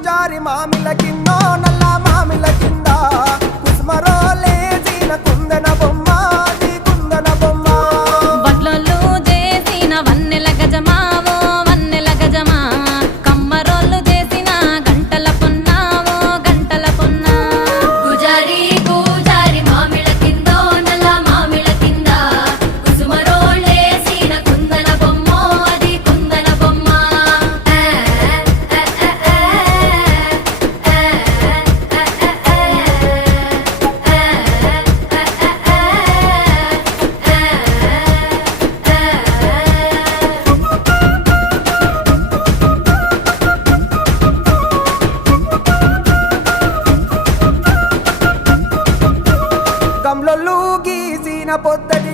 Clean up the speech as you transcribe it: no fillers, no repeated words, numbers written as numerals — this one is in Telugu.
పూజారి మామిల కిందో నల్ల మామిల కింద కుసుమరోలేసిన కుందన బొమ్మ అది కుందన బొమ్మ వడ్లోళ్ళు చేసిన వన్నెల గజమావో వన్నెల గజమా కమ్మరోళ్ళు చేసిన గంటల పొన్నావో గంటల పొన్నా పూజారి పూజారి మామిళ్ళ కిందో నల్ల మామిళ్ళ కింద కుసుమరోళ్ళేసిన కుందన బొమ్మ అది కుందన బొమ్మ గమ్లొల్లు గీసిన పొద్దటి